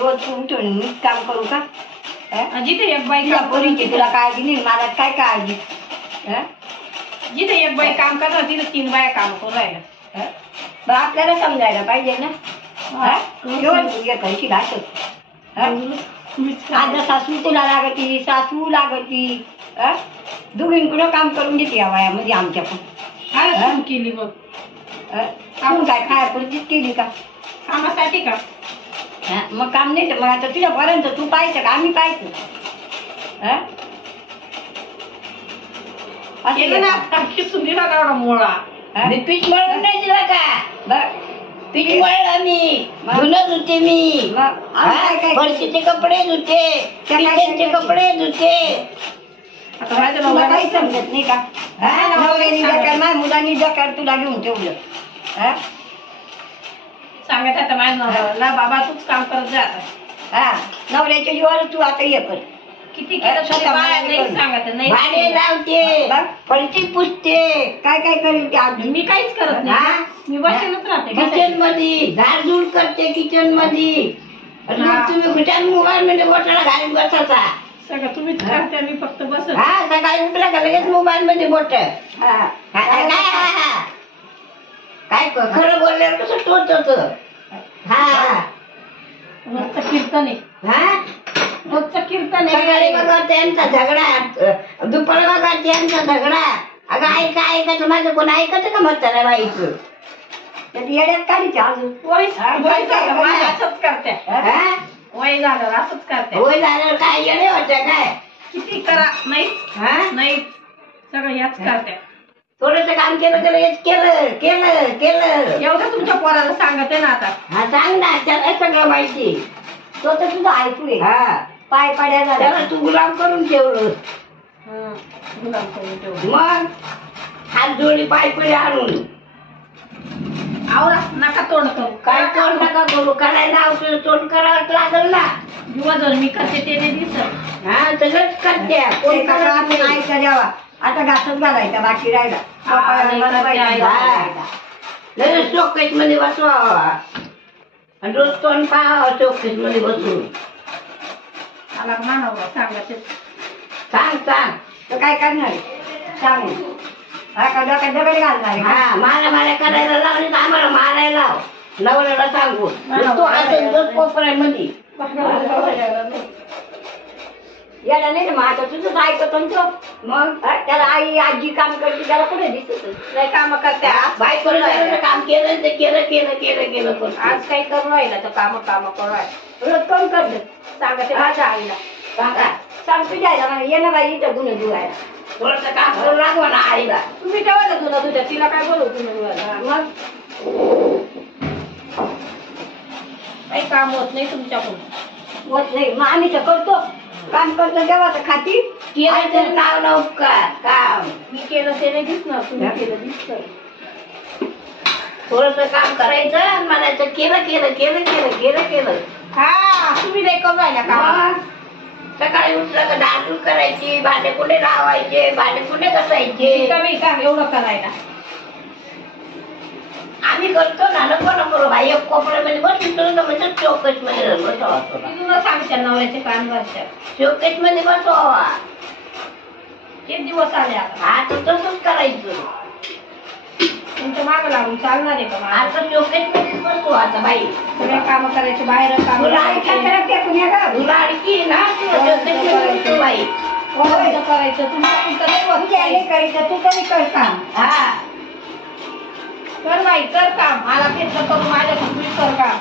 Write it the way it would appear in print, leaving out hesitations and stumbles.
रोज उठून मीच काम करू का? जिथे एक बाई तुला पोरीची तुला काळजी नाही, मला काय काळजी? जिथे एक बाई काम करणार तिथे 3 बाया काम करू राहिल्या. मग आपल्याला समजायला पाहिजे ना. पैसे घासत आता सासू तुला लागती, सासू लागती, दोघींकडं काम करून घेते या वयामध्ये आमच्या पण. केली बघ आपण काय खायापुरतीच केली का? कामासाठी का? मग काम नाही तर मग आता तुझ्यापर्यंत तू पाहायचं का आम्ही पाहायचं? पीठ मळून नाही दिला का? पीठ मळलं मी, धुणं धुते मी, फरशीचे कपडे धुते, किचनचे कपडे धुते. तुला काही समजत नाही का? माझ्या मुलांनी जकार तुला घेऊन ठेवलं. सांगत आता माझ्या नवऱ्याला बाबा तूच काम करत जा आता. नवऱ्याच्या जीवावर तू आता हे कर. किती केलं स्वतः नाही सांगत नाही. भांडे लावते, फरशी पुसते, काय काय करेल ते मी काहीच करत नाही. मी बसेलच राहते किचन मध्ये झाडझूड करते. किचन मध्ये तुम्ही कुठे मोबाईल मध्ये बोटाला घालून बसायचा. सगळं तुम्हीच करते, मी फक्त बसत. सकाळी उठला का लगेच मोबाईल मध्ये बोट. काय खरं बोलल्यावर कसं टोच होत. रोजचं कीर्तन आहे. रोजचं कीर्तन आहे. सकाळी बघा त्यांचा झगडा, दुपारी बघा त्यांचा झगडा. अगं ऐकायचं माझं कोण ऐकायचं का म्हाताऱ्या बाईचं? येड्यात काढीचे अजून वय झालं असंच करते. वय झालं असंच करते. होय झालं काय येणे होत्या काय? किती करा नाही सगळं याच करते. थोडस काम केलं तर हेच केलं केलं केलं. एवढं तुमच्या पोराला सांगते ना आता. सांग ना, त्याला सगळं माहिती. तो तर तुझं ऐकू आहे. पाय पाड्या त्याला झाला तू गुलाम करून ठेवलं. गुलाम करून ठेवलं. मग हात जोडी पाय पडे आणून आवरा नका तोंड करू. काय तोंड नका करू. करायला आवडतं तोंड करावंच लागल ना. दिवसभर मी करते ते नाही दिसत. सगळंच करते. कोण आपण ऐका द्यावा. आता घासच घालायचा बाकी राहिला. चोकेट मध्ये बसवावा आणि रोज तोंड पाहावा चोकेट मध्ये बसून. मला मानवला सांगायचं. सांग सांग तर काय करणार सांग. दगड घालणार मारा करायला लावली तर आम्हाला मारायला लाव. नवऱ्याला सांगू तो आता कोपऱ्यामध्ये याला नाही ना. मग आता तुझंच ऐकतो तो. मग त्याला आई आजी काम करते त्याला कुठे दिसत नाही काम करते. बायकोला काम केलं ते केलं केलं केलं केलं पण आज काही करून राहिला तर काम करू राहिला. रोज कोण करत सांगते माझ्या आईला. सांगतो द्यायला मला ये ना बाई इथं गुन्हे धुवायला. थोडस काम करून लागवा ना आईला. तुम्ही ठेवायला तुला तुझ्या तिला काय बोलू तुम्ही. मग काही काम होत नाही तुमच्याकडून. होत नाही मग आम्ही तर करतो. काम करतो तेव्हा तर खाती. केलं तरी नाव ना उपकार काम. मी केलं ते नाही दिसणार. तुम्ही केलं दिसत. थोडस काम करायचं आणि म्हणायचं केलं केलं केलं केलं केलं केलं. तुम्ही नाही करून राहिल्या का? सकाळी उठलं का झाडून करायची, भांडे कुठे लावायचे, भांडे कुठे घासायचे. कमी का एवढं करायला? आम्ही करतो ना. नको नको भाई एक कोपऱ्यामध्ये बसून तुला म्हणजे चौकट मध्ये बसवा. तुला सांगते नवऱ्याचे कान भरच्या चौकट मध्ये बसवा. किती दिवस आले आता? आता तसंच करायचं. तुमच्या मागं लागून चालणार आहे का? आता चौकट मध्ये बसतो आता बाई. सगळे काम करायचे बाहेर काम तुला आणखी ना बाई करायचं. तुमचं करायचं तू तरी कर काम. कर बाई कर काम. मला घेतलं करून माझ्या कर काम.